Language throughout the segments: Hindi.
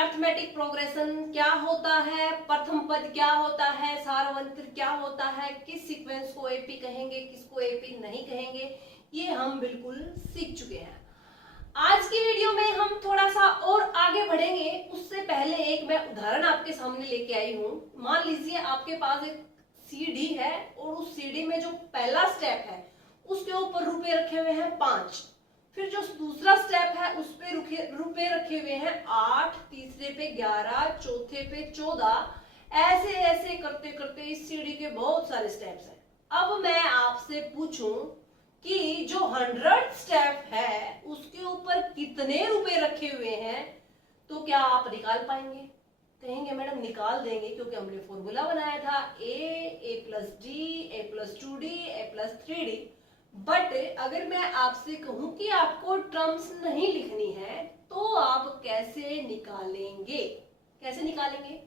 अर्थमेटिक प्रोग्रेशन क्या होता है, प्रथम पद क्या होता है, सार्वत्रिक क्या होता है, किस सीक्वेंस को एपी कहेंगे, किसको एपी नहीं कहेंगे, ये हम बिल्कुल सीख चुके हैं। आज की वीडियो में हम थोड़ा सा और आगे बढ़ेंगे। उससे पहले एक मैं उदाहरण आपके सामने लेके आई हूँ। मान लीजिए आपके पास एक सीडी है और उस सीडी में जो पहला स्टेप है उसके ऊपर रुपए रखे हुए हैं 5, फिर जो दूसरा स्टेप है उस पे रुपए रखे हुए हैं 8, तीसरे पे 11, चौथे पे 14, ऐसे ऐसे करते करते इस सीढ़ी के बहुत सारे स्टेप्स हैं। अब मैं आपसे पूछूं कि जो 100 स्टेप है उसके ऊपर कितने रुपए रखे हुए हैं, तो क्या आप निकाल पाएंगे? कहेंगे मैडम निकाल देंगे क्योंकि हमने फॉर्मूला बनाया था A plus D, A plus 2d, A plus 3d। But अगर मैं आपसे कहूं कि आपको टर्म्स नहीं लिखनी है तो आप कैसे निकालेंगे? कैसे निकालेंगे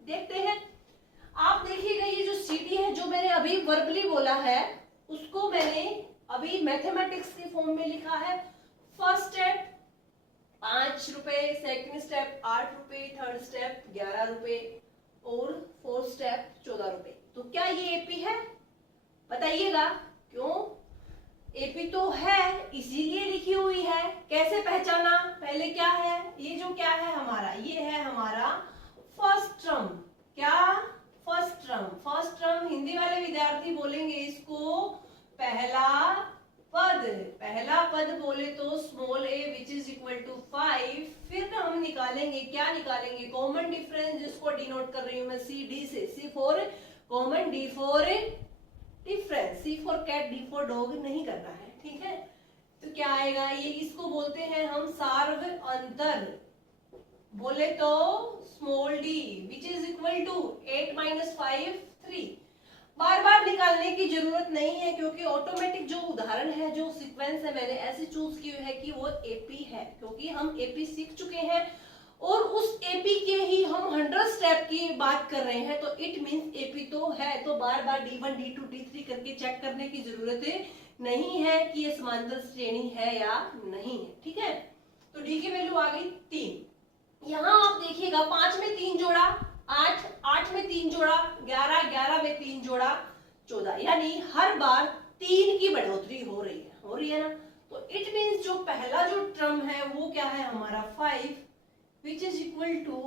देखते हैं। आप देखिएगा ये जो सीडी है जो मैंने अभी वर्बली बोला है उसको मैंने अभी मैथमेटिक्स के फॉर्म में लिखा है। फर्स्ट स्टेप 5 रुपए, सेकंड स्टेप 8 रुपए, थर्ड स्टेप 11 रुपए और फोर्थ स्टेप 14 रुपए। तो क्या ये एपी है? बताइएगा। क्यों एपी तो है, इसीलिए लिखी हुई है। कैसे पहचाना? पहले क्या है ये, जो क्या है हमारा, ये है हमारा फर्स्ट टर्म। क्या? First term. First term Hindi वाले विद्यार्थी बोलेंगे इसको पहला पद। पहला पद बोले तो small a which is equal to 5। फिर हम निकालेंगे, क्या निकालेंगे? कॉमन डिफरेंस, जिसको डिनोट कर रही हूं मैं सी डी से। C for common, D for difference, C for cat, D for dog नहीं करना है, ठीक है। तो क्या आएगा ये, इसको बोलते हैं हम सार्व अंतर। बोले तो small d which is equal to 8 - 5 3। बार बार निकालने की जरूरत नहीं है क्योंकि ऑटोमेटिक जो उदाहरण है, जो सीक्वेंस है, मैंने ऐसे चूज की हुई है कि वो एपी है, क्योंकि हम एपी सीख चुके हैं और उस एपी के ही हम 100 स्टेप की बात कर रहे हैं। तो इट मींस एपी तो है, तो बार बार D1 D2 D3 करके चेक करने की जरूरत नहीं है कि ये समांतर श्रेणी है या नहीं है, ठीक है। तो डी की वैल्यू आ गई 3। यहाँ आप देखिएगा 5 में 3 जोड़ा 8, 8 में 3 जोड़ा 11, 11 में 3 जोड़ा 14, यानी हर बार 3 की बढ़ोतरी हो रही है ना। तो इट मींस जो पहला जो टर्म है वो क्या है हमारा 5 which is equal to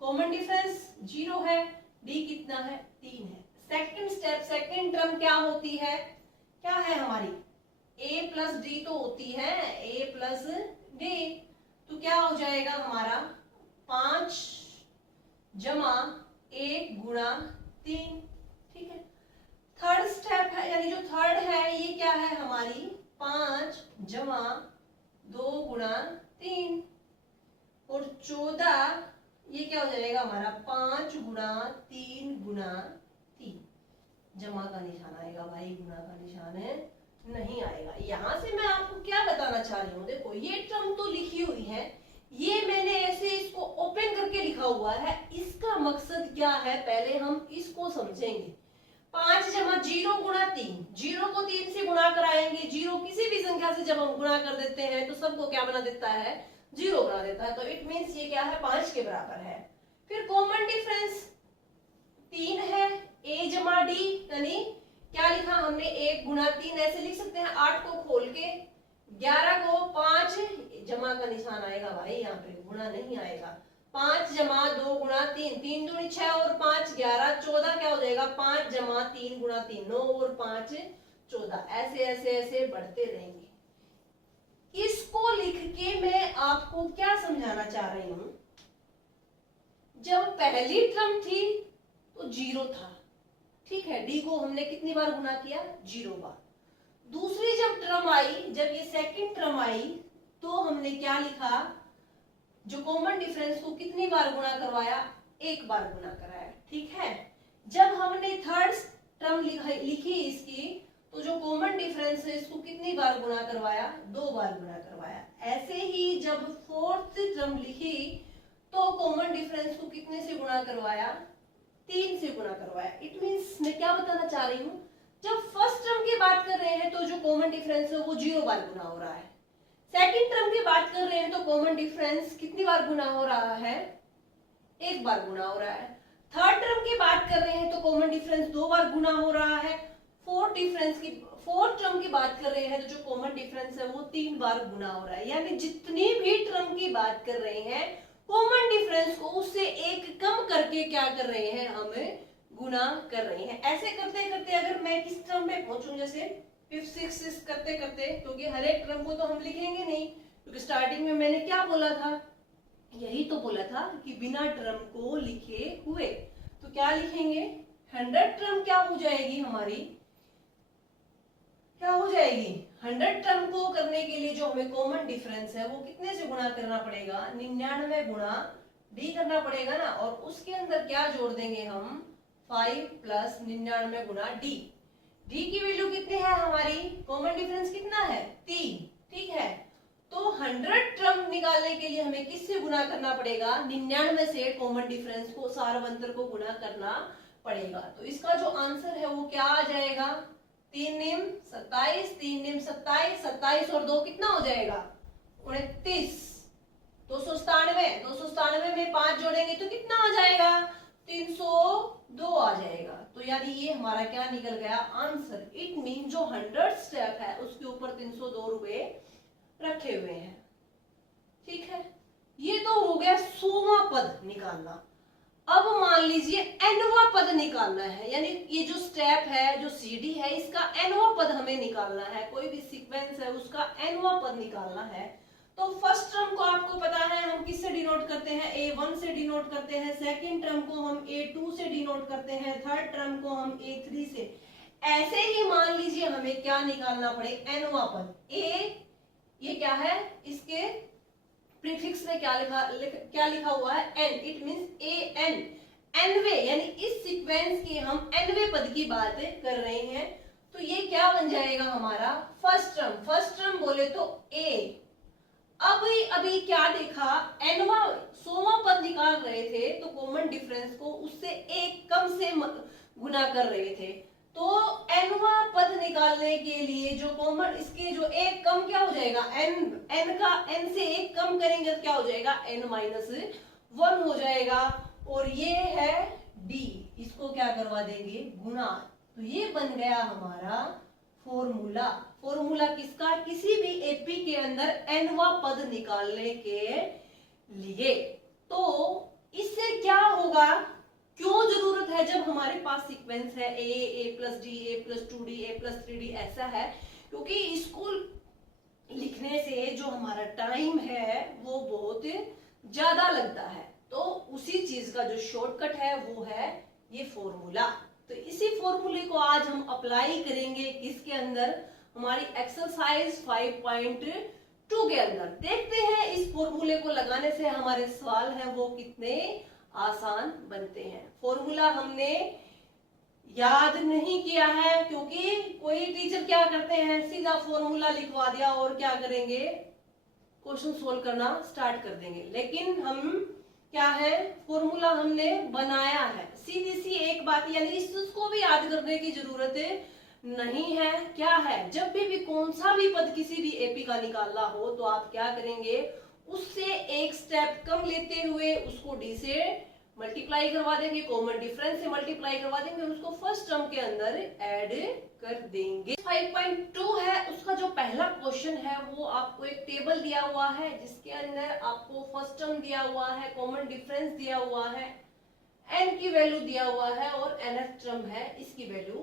common difference 0 है, डी कितना है 3 है। सेकंड स्टेप, सेकंड टर्म क्या होती है? क्या है हमारी a प्लस डी तो होती है a प्लस डी। तो क्या हो जाएगा हमारा 5 जमा 1 गुणा 3, ठीक है। थर्ड स्टेप है, यानी जो थर्ड है ये क्या है हमारी 5 जमा 2 गुणा 3 और 14, ये क्या हो जाएगा हमारा 5 गुणा 3 गुणा 3। जमा का निशान आएगा भाई, गुणा का निशान है नहीं आएगा। यहां से मैं आपको क्या बताना चाह रही हूँ, देखो ये टर्म तो लिखी हुई है, ये मैंने ऐसे इसको ओपन करके लिखा हुआ है। इसका मकसद क्या है पहले हम इसको समझेंगे। 5 जमा 0 गुणा 3, 0 को 3 से गुणा कराएंगे। 0 किसी भी संख्या से जब हम गुणा कर देते हैं तो सबको क्या बना देता है? 0 बना देता है। तो इट मींस ये क्या है 5 के बराबर है। फिर कॉमन डिफरेंस 3 है, a जमा d, यानी क्या लिखा हमने 1 गुणा 3 ऐसे लिख सकते हैं। 8 को खोल के 11 को 5 जमा का निशान आएगा भाई, यहाँ पे गुणा नहीं आएगा। 5 जमा 2 गुणा 3, 3 दूनी 6 और 5 11, 14 क्या हो जाएगा 5 जमा 3 गुणा 3 9 और 5 14। ऐसे ऐसे ऐसे बढ़ते रहेंगे। इसको लिख के मैं आपको क्या समझाना चाह रही हूं, जब पहली टर्म थी तो 0 था, ठीक है। डी को हमने कितनी बार गुणा किया? 0 बार। दूसरी जब टर्म आई, जब ये सेकंड टर्म आई, तो हमने क्या लिखा? जो कॉमन डिफरेंस को कितनी बार गुणा करवाया? 1 बार गुणा कराया, ठीक है। जब हमने थर्ड टर्म लिखी इसकी, तो जो कॉमन डिफरेंस है इसको कितनी बार गुणा करवाया? 2 बार गुणा करवाया। ऐसे ही जब फोर्थ टर्म लिखी तो कॉमन डिफरेंस को कितने से गुणा करवाया? 3 से गुणा करवाया। इट मींस मैं क्या बताना चाह रही हूँ, जब फर्स्ट टर्म की बात कर रहे हैं तो जो कॉमन डिफरेंस है वो 0 बार गुना हो रहा है। सेकंड टर्म की बात कर रहे हैं तो कॉमन डिफरेंस कितनी बार गुना हो रहा है? एक बार गुना हो रहा है। थर्ड टर्म की बात कर रहे हैं तो कॉमन डिफरेंस 2 बार गुना हो रहा है। फोर्थ टर्म की बात कर रहे हैं तो जो कॉमन डिफरेंस है वो 3 बार गुना हो रहा है। यानी जितनी भी टर्म की बात कर रहे हैं कॉमन डिफरेंस को उससे एक कम करके क्या कर रहे हैं, हम गुना कर रहे हैं। ऐसे करते करते अगर मैं किस टर्म में पहुंचूं, जैसे 5, 6 करते करते, क्योंकि हर एक टर्म को तो हम लिखेंगे नहीं, क्योंकि स्टार्टिंग में मैंने क्या बोला था, यही तो बोला था कि बिना टर्म को लिखे हुए। तो क्या लिखेंगे, 100 टर्म क्या हो जाएगी हमारी, क्या हो जाएगी 100 टर्म को करने के लिए जो हमें कॉमन डिफरेंस है वो कितने से गुणा करना पड़ेगा, 99 गुणा डी करना पड़ेगा ना। और उसके अंदर क्या जोड़ देंगे हम, 5 प्लस 99 गुणा डी। डी की वैल्यू कितनी है हमारी, कॉमन डिफरेंस कितना है 3, ठीक है। तो 100 टर्म निकालने के लिए हमें किससे गुणा करना पड़ेगा, 99 से कॉमन डिफरेंस को, सारवंतर को गुणा करना पड़ेगा। तो इसका जो आंसर है वो क्या आ जाएगा, 3 निम 27, 3 निम 27, 27 और 2 कितना हो जाएगा 29, 297 में 5 जोड़ेंगे तो कितना आ जाएगा 302 आ जाएगा। तो यानी ये हमारा क्या निकल गया आंसर। इट मीन जो 100 स्टेप है उसके ऊपर 302 रुपए रखे हुए हैं, ठीक है। ये तो हो गया 100वां पद निकालना। अब मान लीजिए nवां पद निकालना है, यानी ये जो स्टेप है, जो सीडी है, इसका nवां पद हमें निकालना है। कोई भी सीक्वेंस है उसका nवां पद निकालना है। तो फर्स्ट टर्म को आपको पता है हम किससे डिनोट करते हैं, A1 से डिनोट करते हैं। सेकंड टर्म को हम A2 से डिनोट करते हैं। थर्ड टर्म को हम A3 से। ऐसे ही मान लीजिए हमें क्या निकालना पड़े, nवां पद। ये क्या है, इसके प्रीफिक्स में क्या लिखा हुआ है, n। इट मींस an, nवे, यानी इस सीक्वेंस के हम nवे पद की बात कर रहे हैं। तो ये क्या बन जाएगा हमारा फर्स्ट टर्म। फर्स्ट टर्म बोले तो a। अभी क्या देखा, nवा 100वां पद निकाल रहे थे तो कॉमन डिफरेंस को उससे एक कम से गुना कर रहे थे। तो nवा पद निकालने के लिए जो कॉमन, इसके जो एक कम क्या हो जाएगा, n से एक कम करेंगे तो क्या हो जाएगा, n-1 हो जाएगा। और ये है d, इसको क्या करवा देंगे, गुणा। तो ये बन गया हमारा फॉर्मूला। फॉर्मूला किसका, किसी भी एपी के अंदर nवा पद निकालने के लिए। तो इससे क्या होगा, क्यों जरूरत है, जब हमारे पास सीक्वेंस है a plus D, a plus 2d, a plus 3d ऐसा है, क्योंकि इसको लिखने से जो हमारा टाइम है वो बहुत ज्यादा लगता है। तो उसी चीज का जो शॉर्टकट है वो है ये फॉर्मूला। तो इसी फॉर्मूले को आज हम अप्लाई करेंगे किसके अंदर, हमारी एक्सरसाइज 5.2 के अंदर। देखते हैं इस फॉर्मूले को लगाने से हमारे सवाल हैं वो कितने आसान बनते हैं। फॉर्मूला हमने याद नहीं किया है, क्योंकि कोई टीचर क्या करते हैं, सीधा फॉर्मूला लिखवा दिया और क्या करेंगे, क्वेश्चन सोल्व करना स्टार्ट कर देंगे। लेकिन हम क्या है, फॉर्मूला हमने बनाया है। सीधी सी एक बात, यानी इसको भी याद करने की जरूरत नहीं है। क्या है, जब भी कौन सा भी पद किसी भी एपी का निकालना हो तो आप क्या करेंगे, उससे एक स्टेप कम लेते हुए उसको डी से मल्टीप्लाई करवा देंगे, कॉमन डिफरेंस से मल्टीप्लाई करवा देंगे, उसको फर्स्ट टर्म के अंदर ऐड कर देंगे। 5.2 है, उसका जो पहला क्वेश्चन है वो आपको एक टेबल दिया हुआ है जिसके अंदर आपको फर्स्ट टर्म दिया हुआ है, कॉमन डिफरेंस दिया हुआ है, n की वैल्यू दिया हुआ है और nth टर्म है इसकी वैल्यू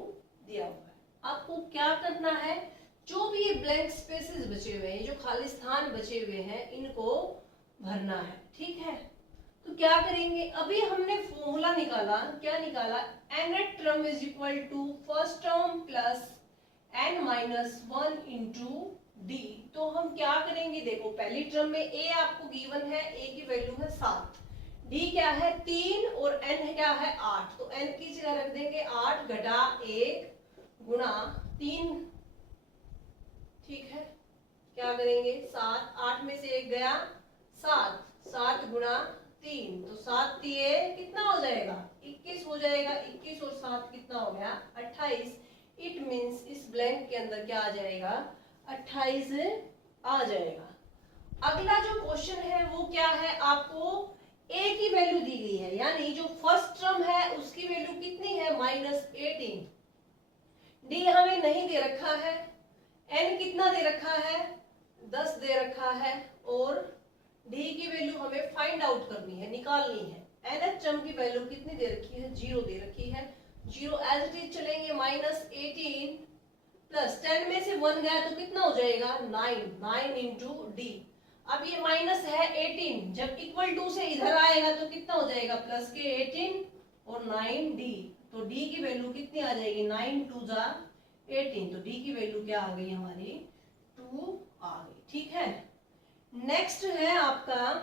दिया हुआ है। आपको क्या करना है, जो भी ये ब्लैंक स्पेसेस बचे हुए हैं, जो खाली स्थान बचे हुए हैं, इनको भरना है, ठीक है। तो क्या करेंगे, अभी हमने फॉर्मूला निकाला, क्या निकाला, nth term is equal to first term plus n-1 into d. तो हम क्या करेंगे, देखो पहली टर्म में a आपको गिवन है, a की वैल्यू है 7, d क्या है 3 और n क्या है 8। तो n की जगह रख देंगे 8 घटा 1 गुणा 3, ठीक है। क्या करेंगे, 7, 8 में से 1 गया 7, 7 गुणा 3, तो 7 दिए कितना हो जाएगा 21 हो जाएगा। 21 और 7 कितना हो गया 28। इट मींस इस ब्लैंक के अंदर क्या आ जाएगा 28 आ जाएगा। अगला जो क्वेश्चन है वो क्या है, आपको ए की वैल्यू दी गई है, यानी जो फर्स्ट टर्म है उसकी वैल्यू कितनी है, -18। डी हमें नहीं दे रखा है, एन कितना दे रखा है, 10 दे रखा है, और डी की वैल्यू हमें फाइंड आउट करनी है, निकालनी है। एनथ टर्म की वैल्यू कितनी दे रखी है, 0 दे रखी है। 0 एज इट इज चलेंगे, -18 प्लस 10 में से 1 गया तो कितना हो जाएगा, 9 इंटू डी। अब ये माइनस है 18, जब इक्वल टू से इधर आएगा तो कितना हो जाएगा, प्लस के 18 और 9 डी। तो डी की वैल्यू कितनी आ जाएगी, 9 2 जा 18। तो डी की वैल्यू क्या आ गई हमारी, 2 आ गई। ठीक है, नेक्स्ट है आपका,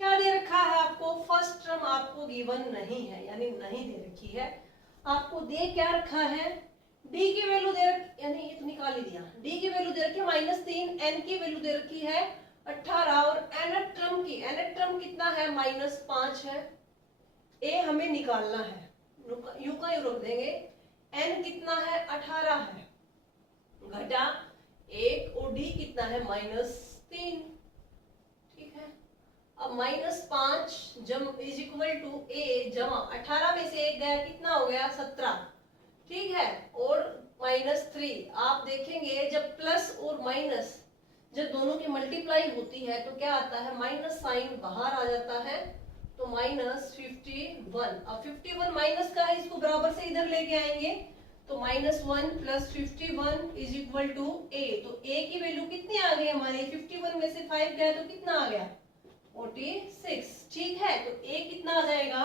क्या दे रखा है आपको, फर्स्ट टर्म आपको गिवन नहीं है, यानी नहीं दे रखी है। आपको दे क्या रखा है, डी की वैल्यू दे रखी, यानी ये तो निकाल ही दिया। डी की वैल्यू दे रखी है -3, एन की वैल्यू दे रखी है 18, और एनथ टर्म की, एनथ टर्म कितना है, -5 है। ए हमें निकालना है, यू का यू रख देंगे। एन कितना है, 18 है, घटा 1, और डी कितना है, -3। ठीक है, अब -5 जम इज इक्वल टू ए जमा 18 में से 1 गया, कितना हो गया, 17। ठीक है, और -3 आप देखेंगे जब प्लस और माइनस जब दोनों की मल्टीप्लाई होती है तो क्या आता है, माइनस साइन बाहर आ जाता है, तो -51। अब 51 माइनस का है, इसको बराबर से इधर लेके आएंगे, तो -1 प्लस 51 इज इक्वल टू ए। तो ए की वैल्यू कितनी आ गई हमारी, 51 में से 5 गया तो कितना आ गया, 46। ठीक है, तो ए कितना आ जाएगा,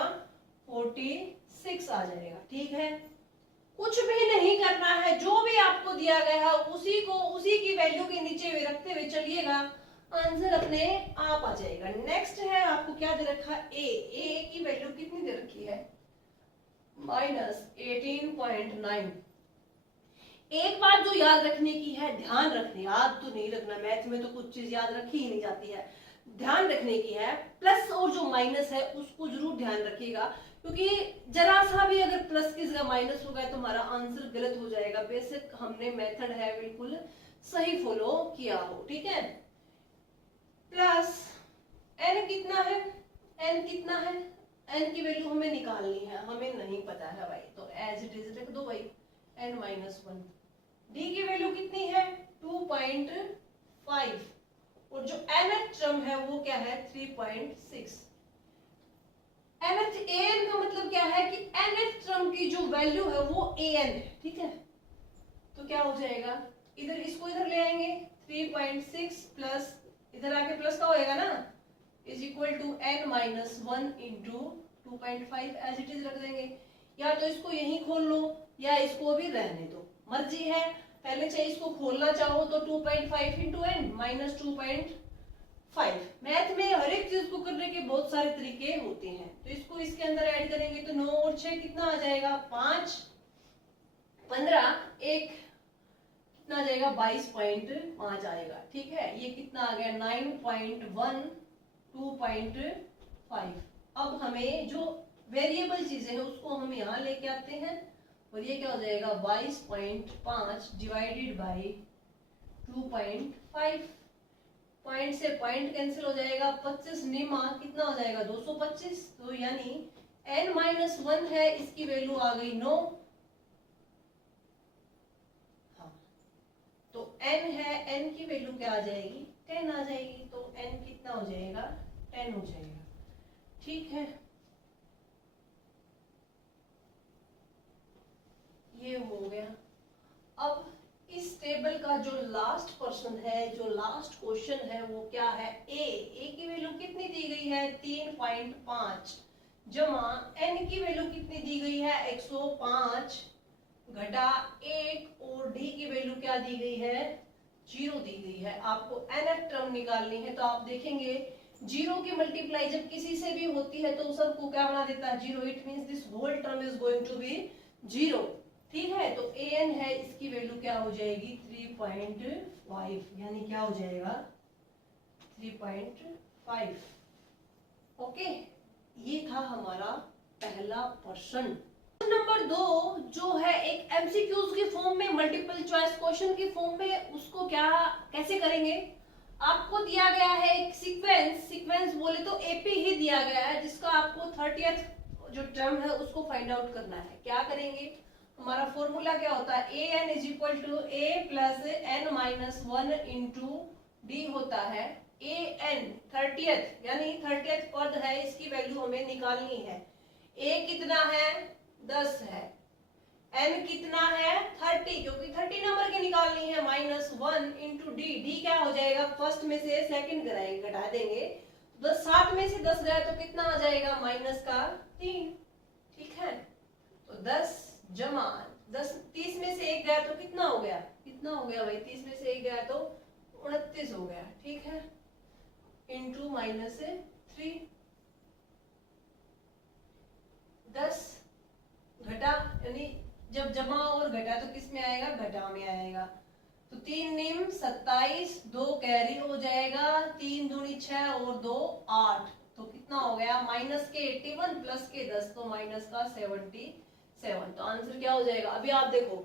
46 आ जाएगा। ठीक है, कुछ भी नहीं करना है, जो भी आपको दिया गया है उसी को उसी की वैल्यू के नीचे में रखते हुए चलिएगा, आंसर अपने आप आ जाएगा। नेक्स्ट है, आपको क्या दे रखा है, ए की वैल्यू कितनी दे रखी है, -18.9। एक बात जो याद रखने की है, ध्यान रखने, याद तो नहीं रखना, मैथ में तो कुछ चीज याद रखी ही नहीं जाती है, ध्यान रखने की है, प्लस और जो माइनस है उसको जरूर ध्यान रखिएगा, क्योंकि जरा सा भी अगर प्लस की जगह माइनस हो गया तो हमारा आंसर गलत हो जाएगा। बेसिक हमने मेथड है बिल्कुल सही फॉलो किया हो। ठीक है, प्लस एन कितना है, एन कितना है, एन की वैल्यू हमें निकालनी है, हमें नहीं पता है भाई, तो एज इट इज रख दो भाई, n-1। डी की वैल्यू कितनी है, 2.5, और जो nth टर्म है वो क्या है, 3.6। nth an का मतलब क्या है कि nth टर्म की जो वैल्यू है वो an है। ठीक है, तो क्या हो जाएगा, इधर इसको इधर ले आएंगे, 3.6 प्लस इधर आके प्लस का होएगा ना, is equal to n-1 into 2.5 as it is रख देंगे। या तो इसको यहीं खोल लो या इसको भी रहने दो, मर्जी है। पहले चाहे इसको खोलना चाहो तो 2.5 इंटू n -2.5। मैथ में हर एक चीज को करने के बहुत सारे तरीके होते हैं, तो इसको इसके अंदर ऐड करेंगे तो 9 और 6 कितना आ जाएगा, 5, 15, 1 कितना आ जाएगा, 22.5 आएगा। ठीक है, ये कितना आ गया, 9.1 2.5। अब हमें जो वेरिएबल चीजें हैं उसको हम यहाँ लेके आते हैं, और ये क्या हो जाएगा, 22.5 डिवाइडेड बाई 2.5। पॉइंट से पॉइंट कैंसिल हो जाएगा, 25 निमा कितना हो जाएगा, 225। तो यानी n-1 है, इसकी वैल्यू आ गई 9। हाँ, तो n है, n की वैल्यू क्या आ जाएगी, 10 आ जाएगी। तो n कितना हो जाएगा, 10 हो जाएगा। ठीक है, ये हो गया। अब इस टेबल का जो लास्ट पर्सन है, जो लास्ट क्वेश्चन है वो क्या है, ए की वैल्यू कितनी दी गई है, 3.5 जमा n की वैल्यू कितनी दी गई है, 105 घटा 1, और डी की वैल्यू क्या दी गई है, 0 दी गई है। आपको nth टर्म निकालनी है, तो आप देखेंगे 0 की मल्टीप्लाई जब किसी से भी होती है तो सबको क्या बना देता है, 0। It means this whole term is going to be 0। ठीक है, तो an है, इसकी वैल्यू क्या हो जाएगी, 3.5, यानी क्या हो जाएगा, 3.5। ओके, ये था हमारा पहला प्रश्न। नंबर 2 जो है एक एमसीक्यूज की फॉर्म में, मल्टीपल चॉइस क्वेश्चन की फॉर्म में, उसको क्या कैसे करेंगे। आपको दिया गया है एक सीक्वेंस बोले तो एपी ही दिया गया है, जिसका आपको 30th जो टर्म है उसको फाइंड आउट करना है। क्या करेंगे, हमारा फॉर्मूला क्या होता है, A N is equal to A plus N minus 1 into D होता है। ए एन 30th यानी 30th पद है, इसकी वैल्यू हमें निकालनी है। ए कितना है, 10 है। एन कितना है, 30, क्योंकि 30 नंबर की निकालनी है, माइनस 1 इंटू डी। डी क्या हो जाएगा, फर्स्ट में से सेकंड घटा देंगे, 7 में से 10 गया तो कितना आ जाएगा, माइनस का 3। ठीक है, तो 10 जमा 10, 30 में से 1 गया तो कितना हो गया, कितना हो गया भाई, 30 में से 1 गया तो 29 हो गया। ठीक है, इंटू माइनस 3, 10 घटा, यानी जब जमा और घटा तो किस में आएगा, घटा में आएगा। तो 3 निम 27, 2 कैरी हो जाएगा, 3 दूनी 6 और 2 8, तो कितना हो गया, माइनस के 81 प्लस के 10 तो माइनस का 77। तो आंसर क्या हो जाएगा, अभी आप देखो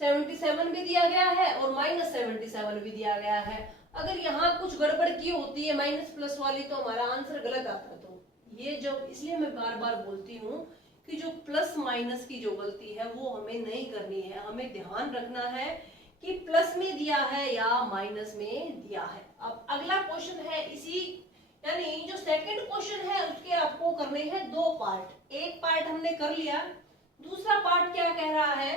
77 भी दिया गया है और माइनस 77 भी दिया गया है। अगर यहाँ कुछ गड़बड़ की होती है माइनस प्लस वाली तो हमारा आंसर गलत आता। तो ये जब, इसलिए मैं बार बार बोलती हूँ कि जो प्लस माइनस की जो गलती है वो हमें नहीं करनी है। हमें ध्यान रखना है कि प्लस में दिया है या माइनस में दिया है। अब अगला क्वेश्चन है इसी, यानी जो सेकंड क्वेश्चन है उसके आपको करने हैं 2 पार्ट। एक पार्ट हमने कर लिया, दूसरा पार्ट क्या कह रहा है,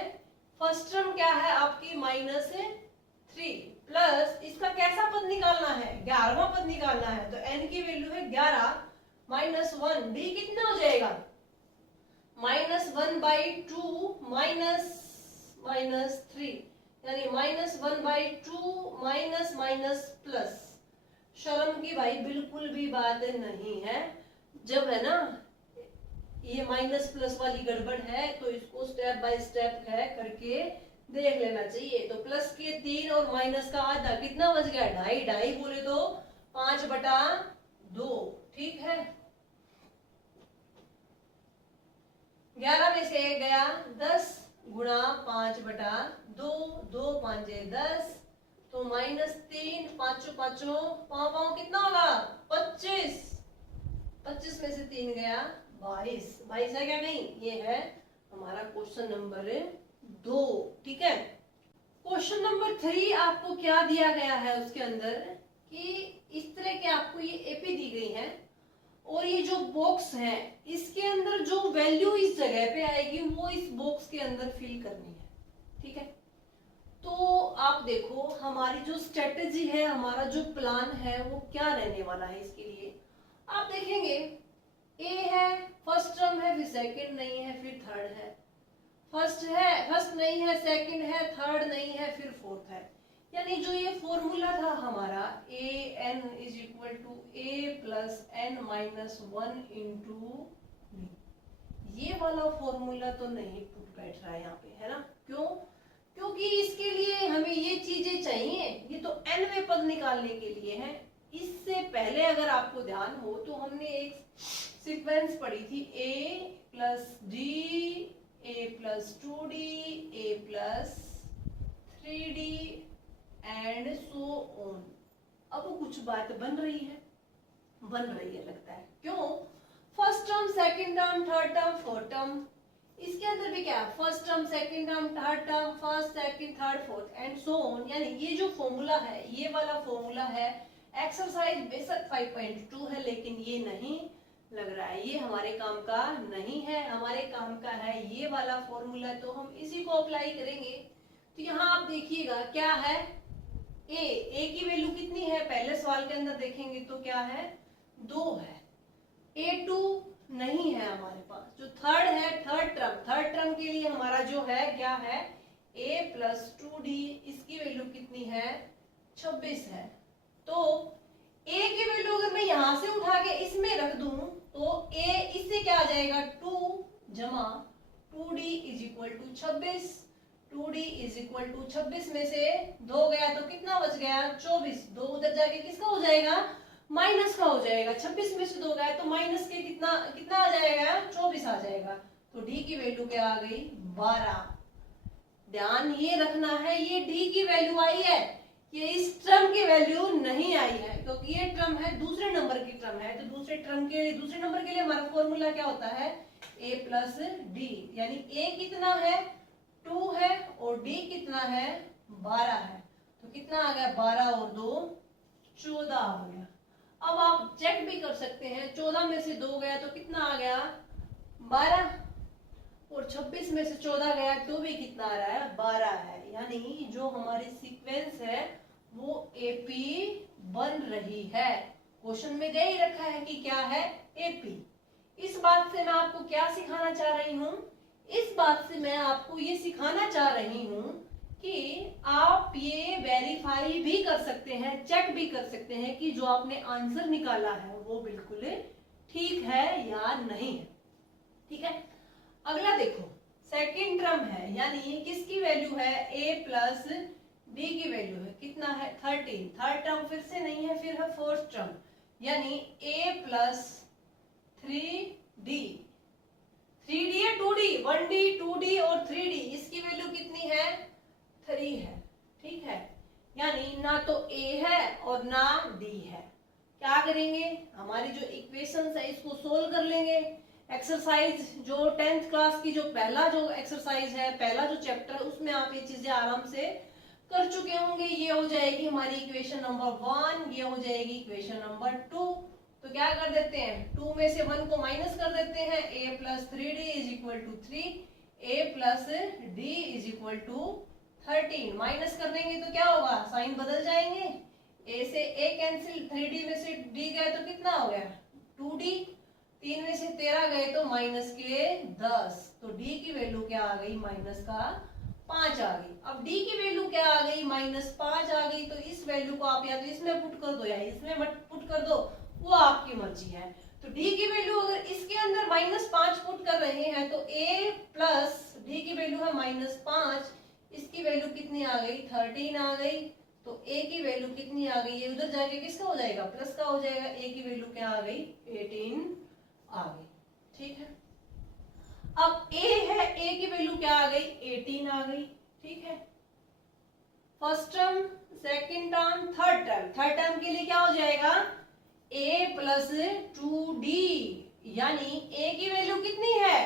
फर्स्ट टर्म क्या है आपकी -3 प्लस इसका कैसा पद निकालना है, 11वां पद निकालना है। तो n की वैल्यू है 11 माइनस 1, डी कितना हो जाएगा, -1/2 माइनस 3, यानी -1/2 माइनस प्लस। शर्म की भाई बिल्कुल भी बात नहीं है। जब है ना ये माइनस प्लस वाली गड़बड़ है तो इसको स्टेप बाय स्टेप है करके देख लेना चाहिए। तो प्लस के 3 और माइनस का आधा कितना बच गया, 2.5, 2.5 बोले तो 5/2। ठीक है, 11 में से 1 गया, 10 गुणा 5/2, 2 5 10, तो -3, 5 5 5 कितना होगा, 25, 25 में से 3 गया 22, 22 है क्या, नहीं, ये है हमारा क्वेश्चन नंबर 2। ठीक है, क्वेश्चन नंबर 3 आपको क्या दिया गया है उसके अंदर कि इस तरह के आपको ये एपी दी गई है और ये जो बॉक्स है इसके अंदर जो वैल्यू इस जगह पे आएगी वो इस बॉक्स के अंदर फिल करनी है। ठीक है, तो आप देखो हमारी जो स्ट्रेटेजी है, हमारा जो प्लान है वो क्या रहने वाला है। इसके लिए आप देखेंगे ए है, फर्स्ट टर्म है, फिर सेकंड नहीं है, फिर थर्ड है, फर्स्ट नहीं है, सेकंड है, थर्ड नहीं है, फिर फोर्थ है। यानी जो ये फॉर्मूला था हमारा A N is equal to A plus N minus 1 into B, ये वाला फॉर्मूला तो नहीं टूट बैठ रहा है यहाँ पे, है ना। क्यों, क्योंकि इसके लिए हमें ये चीजें चाहिए, ये तो nवें पद निकालने के लिए है। इससे पहले अगर आपको ध्यान हो तो हमने एक सीक्वेंस पढ़ी थी, a plus D, a plus 2d, a plus 3d and so on. अब कुछ बात बन रही है लगता है। क्यों, first term, second term, third term, fourth term, इसके अंदर भी क्या, first term, second term, third term, first, second, third, fourth and so on. यानी ये जो फॉर्मूला है, ये वाला फॉर्मूला है, एक्सरसाइज बेशक 5.2 है लेकिन ये नहीं लग रहा है, ये हमारे काम का नहीं है। हमारे काम का है ये वाला फॉर्मूला, तो हम इसी को अप्लाई करेंगे। तो यहाँ आप देखिएगा क्या है, ए की वैल्यू कितनी है, पहले सवाल के अंदर देखेंगे तो क्या है, 2 है। A2 नहीं है हमारे पास। जो थर्ड है, थर्ड टर्म के लिए हमारा जो है क्या है, a प्लस 2d, इसकी वैल्यू कितनी है, 26 है। तो a की वैल्यू अगर मैं यहां से उठा के इसमें रख दूं तो a इससे क्या आ जाएगा, 2 जमा 2d is equal to 26, 2d is equal to 26 में से 2 गया तो कितना बच गया, 24, 2 उधर जाके किसका हो जाएगा, माइनस का हो जाएगा। 26 में से 2 गया तो माइनस के कितना आ जाएगा, 24 आ जाएगा। तो d की वैल्यू क्या आ गई, 12। ध्यान ये रखना है, ये d की वैल्यू आई है, ये इस टर्म की वैल्यू नहीं आई है, क्योंकि ये टर्म है दूसरे नंबर की टर्म है, तो दूसरे नंबर के लिए हमारा फॉर्मूला क्या होता है, a प्लस डी, यानी a कितना है 2 है और d कितना है 12 है, तो कितना आ गया 12 और 2 14 आ गया। अब आप चेक भी कर सकते हैं, 14 में से 2 गया तो कितना आ गया 12, और 26 में से 14 गया तो भी कितना आ रहा है 12 है, यानी जो हमारी सीक्वेंस है वो एपी बन रही है। क्वेश्चन में दे ही रखा है कि क्या है एपी। इस बात से मैं आपको क्या सिखाना चाह रही हूँ, इस बात से मैं आपको ये सिखाना चाह रही हूँ कि आप ये वेरीफाई भी कर सकते हैं, चेक भी कर सकते हैं कि जो आपने आंसर निकाला है वो बिल्कुल ठीक है या नहीं है। ठीक है, अगला देखो सेकंड टर्म है, यानी किसकी वैल्यू है a प्लस डी की वैल्यू है कितना है 13, थर्ड टर्म फिर से नहीं है, फिर है फोर्थ टर्म, यानी a प्लस 3d, 3d है 2d, 1d 2d और 3d, इसकी वैल्यू कितनी है 3 है। ठीक है, यानी ना तो a है और ना d है। क्या करेंगे, हमारी जो इक्वेशंस है इसको सोल्व कर लेंगे। एक्सरसाइज जो 10th क्लास की जो पहला जो एक्सरसाइज है, पहला जो चैप्टर है, उसमें आप ये चीजें आराम से कर चुके होंगे। ये हो जाएगी हमारी इक्वेशन नंबर 1, ये हो जाएगी इक्वेशन नंबर 2। तो क्या कर देते हैं, 2 में से 1 को माइनस कर देते हैं, a plus 3d is equal to 3, a plus d is equal to 13। Minus कर देंगे तो क्या होगा, साइन बदल जाएंगे, a से a कैंसिल, 3d में से d गए तो कितना हो गया 2d, 3 में से 13 गए तो माइनस के 10, तो d की वैल्यू क्या आ गई माइनस का 5 आ गई। अब d की वैल्यू क्या आ गई माइनस 5 आ गई, तो इस वैल्यू को आप या तो इसमें पुट कर दो या इसमें मत पुट कर दो, वो आपकी मर्जी है। तो d की वैल्यू अगर इसके अंदर माइनस 5 पुट कर रहे हैं तो a प्लस d की वैल्यू है माइनस 5, इसकी वैल्यू कितनी आ गई 13 आ गई, तो a की वैल्यू कितनी आ गई, ये उधर जाके किसका हो जाएगा प्लस का हो जाएगा, a की वैल्यू क्या आ गई 18 आ गई। ठीक है, अब a है, a की वैल्यू क्या आ गई 18 आ गई। ठीक है, first term, second term, third term के लिए क्या हो जाएगा a प्लस 2d, यानी a की वैल्यू कितनी है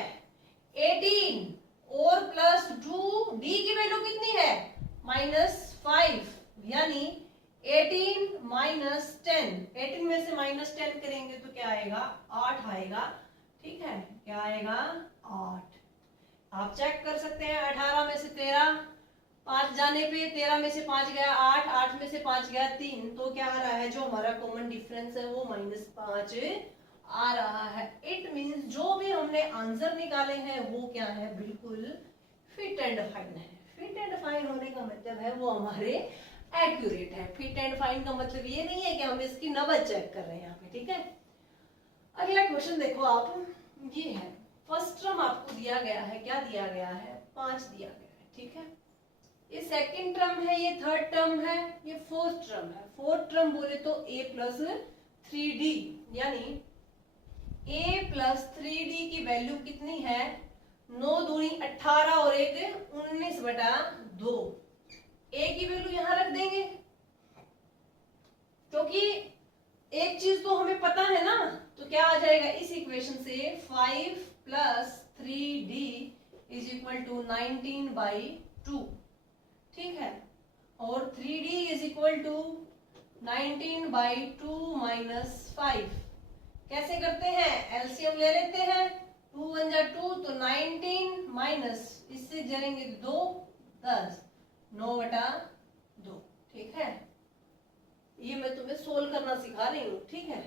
18 और प्लस 2d की वैल्यू कितनी है माइनस 5, यानी 18 माइनस 10, 18 में से माइनस 10 करेंगे तो क्या आएगा 8 आएगा। ठीक है, क्या आएगा 8। आप चेक कर सकते हैं, 18 में से 13, 5 जाने पे 13 में से 5 गया 8, 8 में से 5 गया 3, तो क्या आ रहा है जो हमारा कॉमन डिफरेंस है वो -5 आ रहा है। इट मींस जो भी हमने आंसर निकाले हैं वो क्या है बिल्कुल फिट एंड फाइन है। फिट एंड फाइन होने का मतलब है वो हमारे एक्यूरेट है। फिट एंड फाइन का मतलब ये नहीं है कि हम इसकी नंबर चेक कर रहे हैं यहाँ पे। ठीक है, अगला क्वेश्चन देखो आप, ये है फर्स्ट टर्म आपको दिया गया है, क्या दिया गया है 5 दिया गया है। ठीक है, ये सेकंड टर्म है, ये थर्ड टर्म है, ये फोर्थ टर्म है। फोर्थ टर्म बोले तो a प्लस 3d, यानी a प्लस 3d की वैल्यू कितनी है 9 दूनी 18 और 1 19/2। a की वैल्यू यहां रख देंगे क्योंकि एक चीज तो हमें पता है ना, तो क्या आ जाएगा इस इक्वेशन से 5 plus 3d is equal to 19/2। ठीक है, और 3d is equal to 19/2 minus 5। कैसे करते हैं, एलसीएम ले लेते हैं, 2 1 जा 2 तो 19 माइनस इससे जरेंगे 2 10 9/2। ठीक है, ये मैं तुम्हें सोल्व करना सिखा रही हूँ। ठीक है,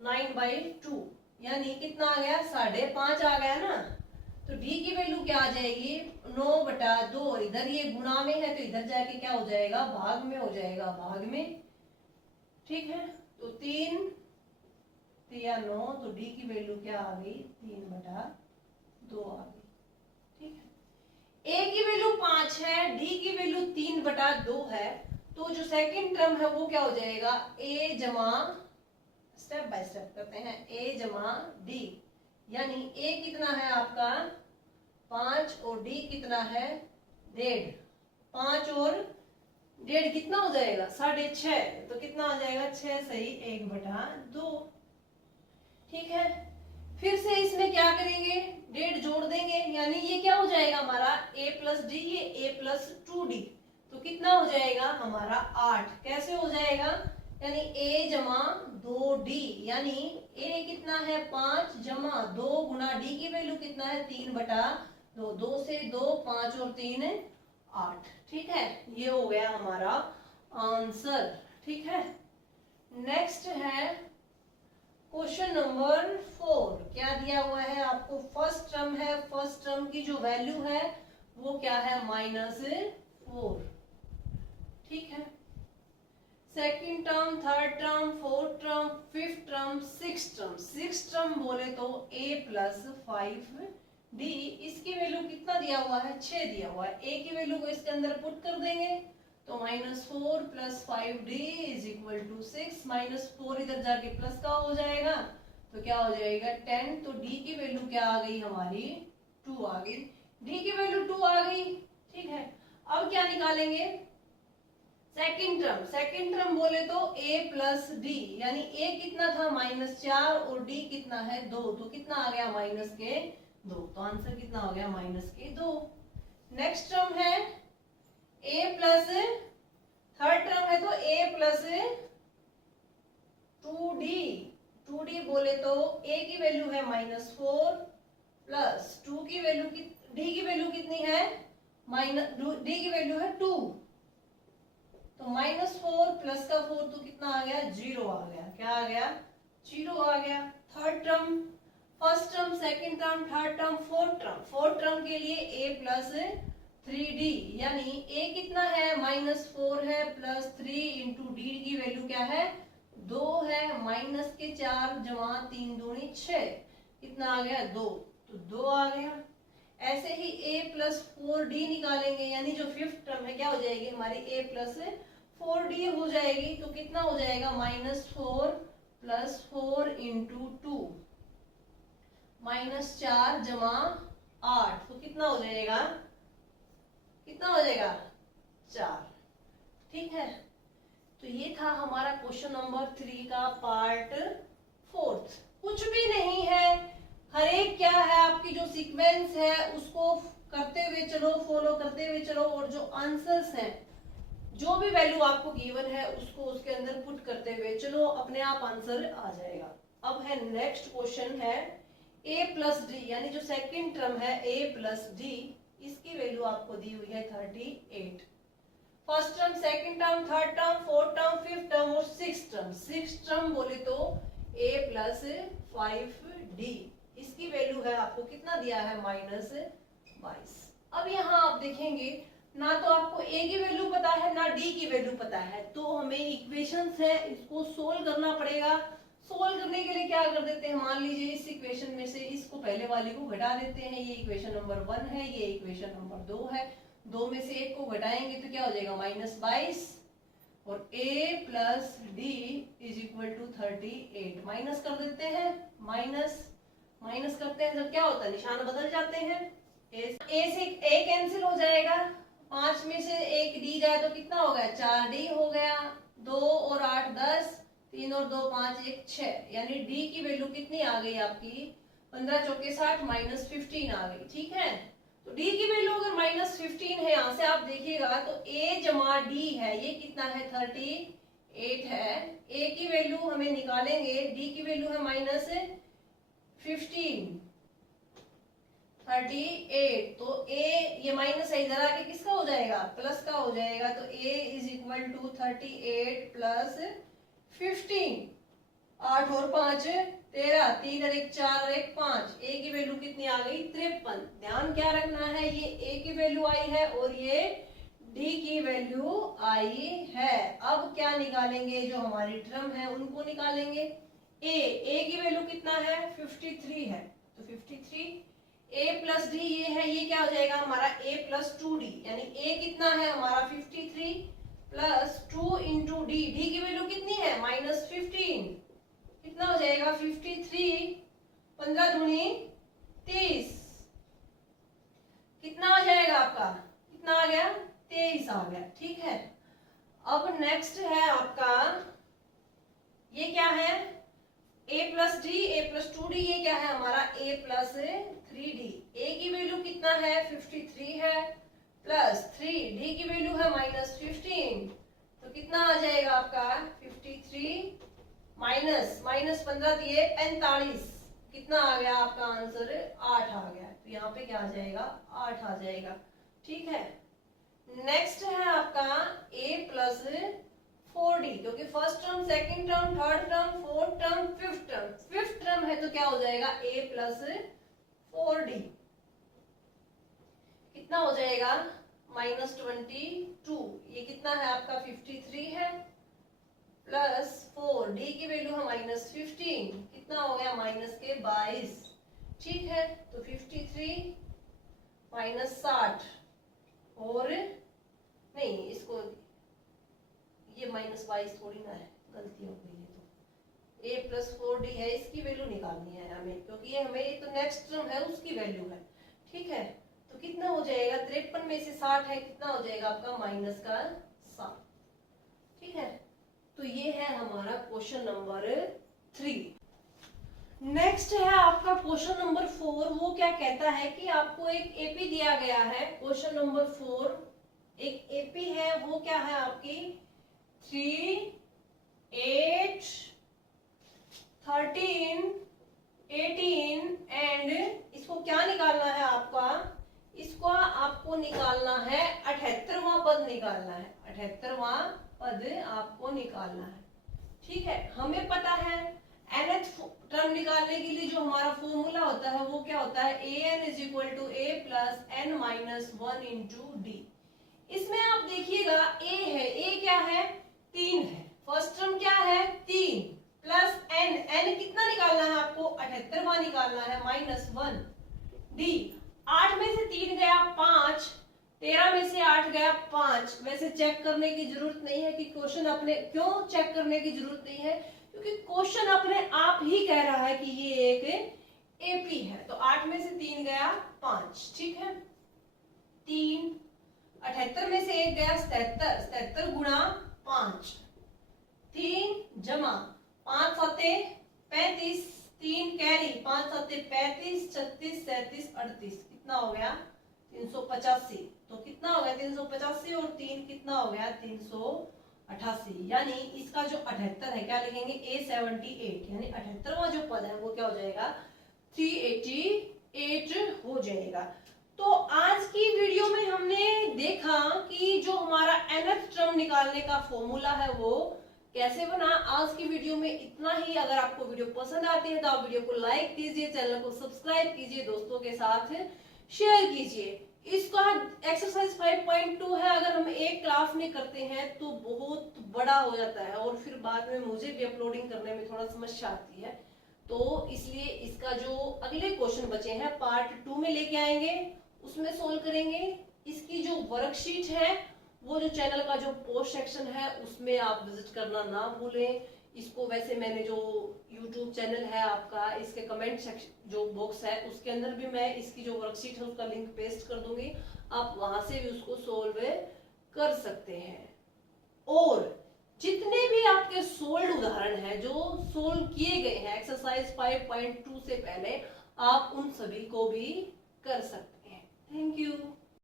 9/2 यानी कितना आ गया 5.5 आ गया ना, तो d की वैल्यू क्या आ जाएगी 9/2। इधर ये गुणा में है तो इधर जाके क्या हो जाएगा भाग में हो जाएगा, भाग में। ठीक है, तो 3 3 9, तो d की वैल्यू क्या आ गई 3/2 आ गई। ठीक है, a की वैल्यू 5 है, d की वैल्यू 3/2 है, तो जो सेकंड टर्म है वो क्या हो जाएगा a जमा, स्टेप बाय स्टेप करते हैं, a जमा d, यानी a कितना है आपका 5 और d कितना है 1.5। 5 और डेढ़ कितना हो जाएगा 6.5, तो कितना आ जाएगा 6 सही 1/2। ठीक है, फिर से इसमें क्या करेंगे, डेढ़ जोड़ देंगे, यानी ये क्या हो जाएगा हमारा a प्लस डी, ये a प्लस 2d, तो कितना हो जाएगा हमारा 8। कैसे हो जाएगा, यानी a जमा 2d, यानी a कितना है 5 जमा 2 गुना d की वैल्यू कितना है 3/2, 2 से 2 5 और 3 8। ठीक है, ये हो गया हमारा आंसर। ठीक है, नेक्स्ट है क्वेश्चन नंबर 4। क्या दिया हुआ है आपको, फर्स्ट टर्म है, फर्स्ट टर्म की जो वैल्यू है वो क्या है -4। ठीक है, second term, third term, fourth term, fifth term, sixth term. Sixth term बोले तो a प्लस 5d, इसकी वैल्यू कितना दिया हुआ है 6 दिया हुआ है। a की वैल्यू को इसके अंदर पुट कर देंगे तो -4 plus 5d is equal to 6। -4 इधर जाके प्लस का हो जाएगा तो क्या हो जाएगा 10। तो d की वैल्यू क्या आ गई हमारी 2 आ गई, d की वैल्यू 2 आ गई। ठीक है, अब क्या निकालेंगे सेकंड टर्म। सेकंड टर्म बोले तो a प्लस डी, यानी a कितना था -4 और d कितना है 2, तो कितना आ गया -2, तो आंसर कितना हो गया -2। नेक्स्ट टर्म है a प्लस, थर्ड टर्म है तो a प्लस 2d बोले तो a की वैल्यू है -4 प्लस 2 की वैल्यू d की वैल्यू कितनी है d की वैल्यू है 2, तो -4 प्लस का 4 तो कितना आ गया 0 आ गया। क्या आ गया 0 आ गया। Third term, first term, second term, third term, fourth term. Fourth term के लिए a प्लस 3d, यानी a कितना है -4 है प्लस 3 इंटू डी की वैल्यू क्या है 2 है, माइनस के 4 जमा 3 दूनी 6, कितना आ गया 2, तो 2 आ गया। ऐसे ही a प्लस 4d निकालेंगे, यानी जो फिफ्थ टर्म है क्या हो जाएगी हमारी a प्लस 4d हो जाएगी, तो कितना हो जाएगा -4 प्लस 4 इंटू 2 -4 जमा 8, तो कितना हो जाएगा 4। ठीक है, तो ये था हमारा क्वेश्चन नंबर 3 का पार्ट 4। कुछ भी नहीं है, हर एक क्या है आपकी जो सीक्वेंस है उसको करते हुए चलो, फॉलो करते हुए चलो, और जो आंसर्स हैं, जो भी वैल्यू आपको गिवन है उसको उसके अंदर पुट करते हुए चलो, अपने आप आंसर आ जाएगा। अब है नेक्स्ट क्वेश्चन है a प्लस डी, यानी जो सेकंड टर्म है a प्लस डी, इसकी वैल्यू आपको दी हुई है 38। First term, second term, third term, fourth term, fifth term और सिक्स्थ टर्म। सिक्स्थ टर्म बोले तो a प्लस 5d, इसकी वैल्यू है आपको कितना दिया है -22। अब यहाँ आप देखेंगे ना तो आपको a की वैल्यू पता है ना d की वैल्यू पता है, तो हमें इक्वेशंस है इसको सोल्व करना पड़ेगा। सोल्व करने के लिए क्या कर देते हैं, मान लीजिए इस इक्वेशन में से इसको पहले वाले को घटा देते हैं। ये इक्वेशन नंबर 1 है, ये इक्वेशन नंबर 2 है, 2 में से एक को घटाएंगे तो क्या हो जाएगा -22, और a plus d is equal to 38। Minus कर देते हैं, माइनस करते हैं जब क्या होता है निशान बदल जाते हैं, a से a कैंसिल हो जाएगा, 5 में से एक डी जाए तो कितना हो गया 4d हो गया, 2 और 8 10, 3 और 2 5 1 6, यानी d की वैल्यू कितनी आ गई आपकी 15 चौके 60 -15 आ गई। ठीक है, तो d की वैल्यू अगर -15 है, यहाँ से आप देखिएगा तो a जमा d है, ये कितना है 38 है। a की वैल्यू हमें निकालेंगे, d की वैल्यू है -15 38, तो a ये माइनस है इधर आके किसका हो जाएगा प्लस का हो जाएगा, तो a is equal to 38 plus 15, 8 और 5 13, 3 और 1 4 और 1 5, a की वैल्यू कितनी आ गई 53। ध्यान क्या रखना है, ये a की वैल्यू आई है और ये d की वैल्यू आई है। अब क्या निकालेंगे, जो हमारी टर्म है उनको निकालेंगे। a की वैल्यू कितना है 53 है, तो 53 a प्लस डी ये है, ये क्या हो जाएगा हमारा a प्लस 2d, यानी a कितना है हमारा 53 प्लस 2 इंटू डी, डी की वैल्यू कितनी है -15, कितना हो जाएगा 53, 15 दूनी 30, कितना आ जाएगा आपका, कितना आ गया 23 आ गया। ठीक है, अब नेक्स्ट है आपका, ये क्या है, a plus D, A plus 2d, ये क्या है हमारा a प्लस 3d। a की वैल्यू कितना है 53 है, प्लस 3d की वैल्यू है -15, तो कितना आ जाएगा आपका 53 माइनस 15 दिए 45, कितना आ गया आपका आंसर 8 आ गया। तो यहाँ पे क्या आ जाएगा 8 आ जाएगा। ठीक है, नेक्स्ट है आपका a प्लस 4d, क्योंकि first term, second term, third term, fourth term, fifth term है, तो क्या हो जाएगा a प्लस 4d, कितना हो जाएगा -22। ये कितना है आपका 53 है, प्लस 4d की वैल्यू है -15, कितना हो गया -22। ठीक है, तो 53 -60 और नहीं, इसको ये -22 थोड़ी ना है, गलती हो गई है। तो a प्लस 4d है, इसकी वैल्यू निकालनी है हमें, क्योंकि ये हमें तो नेक्स्ट टर्म है उसकी वैल्यू है। ठीक है, तो कितना हो जाएगा 53 में से 60 है, कितना हो जाएगा आपका -7। ठीक है, तो ये है हमारा क्वेश्चन नंबर 3। नेक्स्ट है आपका क्वेश्चन नंबर 4। वो क्या कहता है कि आपको एक एपी दिया गया है। क्वेश्चन नंबर 4 एक एपी है, वो क्या है आपकी 3, 8, 13, 18 एंड इसको क्या निकालना है आपका, इसको आपको निकालना है 78वां पद निकालना है, 78वां पद आपको निकालना है। ठीक है, हमें पता है nth टर्म निकालने के लिए जो हमारा फॉर्मूला होता है वो क्या होता है, an = a plus n minus 1 into D. इसमें आप देखिएगा a है, a क्या है 3 है, फर्स्ट टर्म क्या है 3 प्लस n कितना निकालना है आपको 78वां निकालना है -1 डी। 8 में से 3 गया 5, 13 में से 8 गया 5। वैसे चेक करने की जरूरत नहीं है कि क्वेश्चन अपने, क्यों चेक करने की जरूरत नहीं है, क्योंकि क्वेश्चन अपने आप ही कह रहा है कि ये एक एपी है। तो 8 में से 3 गया 5। ठीक है, 3, 78 में से 1 गया 77, 77 गुणा 5, 3 जमा 5 7 35, 3 कैरी 5 7 35, 36 37 38, कितना हो गया 385। तो कितना हो गया 385 और 3 कितना हो गया 388। यानी इसका जो 78 है क्या लिखेंगे A78, यानी 78वां जो पद है वो क्या हो जाएगा 388 हो जाएगा। तो आज की वीडियो में हमने देखा कि जो हमारा nth टर्म निकालने का फॉर्मूला है वो कैसे बना। आज की वीडियो में इतना ही। अगर आपको वीडियो पसंद आती है तो आप वीडियो को लाइक कीजिए, चैनल को सब्सक्राइब कीजिए, दोस्तों के साथ शेयर कीजिए। इसका एक्सरसाइज 5.2 है, अगर हम एक क्लास में करते हैं तो बहुत बड़ा हो जाता है और फिर बाद में मुझे भी अपलोडिंग करने में थोड़ा समस्या आती है। तो इसलिए इसका जो अगले क्वेश्चन बचे हैं पार्ट 2 में लेके आएंगे, उसमें सोल्व करेंगे। इसकी जो वर्कशीट है वो जो चैनल का जो पोस्ट सेक्शन है उसमें आप विजिट करना ना भूलें। इसको वैसे मैंने जो YouTube चैनल है आपका, इसके कमेंट सेक्शन जो बॉक्स है उसके अंदर भी मैं इसकी जो वर्कशीट है उसका लिंक पेस्ट कर दूंगी, आप वहां से भी उसको सोल्व कर सकते हैं। और जितने भी आपके सोल्व उदाहरण हैं जो सोल्व किए गए हैं एक्सरसाइज 5.2 से पहले, आप उन सभी को भी कर सकते हैं। Thank you.